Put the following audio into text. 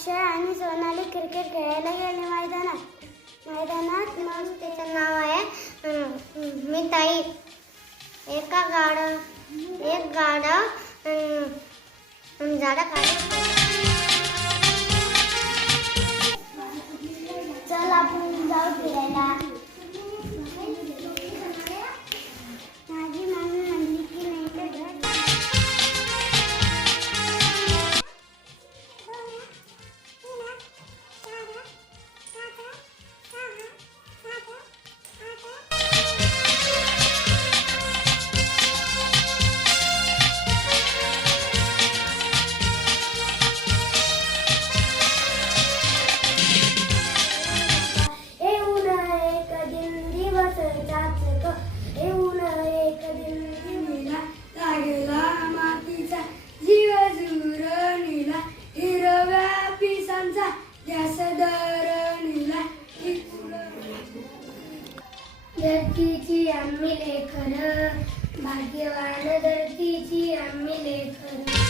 अक्षय आणि सोनाली क्रिकेट खेळायला गेले मैदानात मग त्याचं नाव आहे मिताई. एक गाडा झाडाखाली. चल आपण जाऊ फिरायला. माझी मम्मी म्हणली की नाही तर धरतीची आम्ही लेकर, भाग्यवान धरतीची आम्ही लेकर.